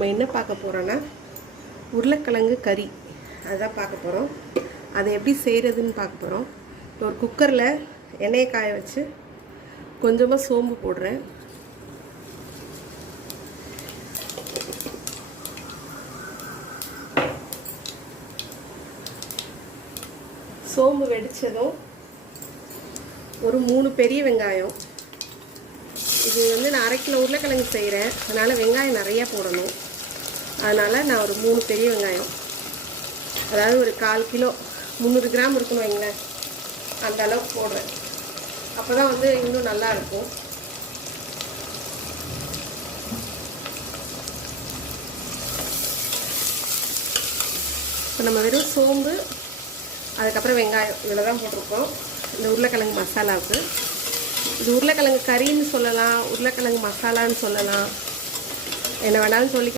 நம்ம என்ன பார்க்க போகிறோன்னா உருளைக்கிழங்கு கறி அதுதான் பார்க்க போகிறோம். அதை எப்படி செய்கிறதுன்னு பார்க்க போகிறோம். ஒரு குக்கரில் எண்ணெயை காய வச்சு கொஞ்சமாக சோம்பு போடுறேன். சோம்பு வெடித்ததும் ஒரு 3 பெரிய வெங்காயம். இது நான் அரை கிலோ உருளைக்கிழங்கு செய்கிறேன், அதனால் வெங்காயம் நிறையா போடணும். அதனால் நான் ஒரு 3 பெரிய வெங்காயம், அதாவது ஒரு 1/4 கிலோ 300 கிராம் இருக்குன்னு வைங்களேன், அந்த அளவுக்கு போடுறேன். அப்போ தான் இன்னும் நல்லாயிருக்கும். இப்போ நம்ம வெறும் சோம்பு அதுக்கப்புறம் வெங்காயம் இவ்வளோ தான் போட்டிருக்கோம் இந்த உருளைக்கிழங்கு மசாலாவுக்கு. இது உருளைக்கிழங்கு கறின்னு சொல்லலாம், உருளைக்கிழங்கு மசாலான்னு சொல்லலாம், என்ன வேணாலும் சொல்லி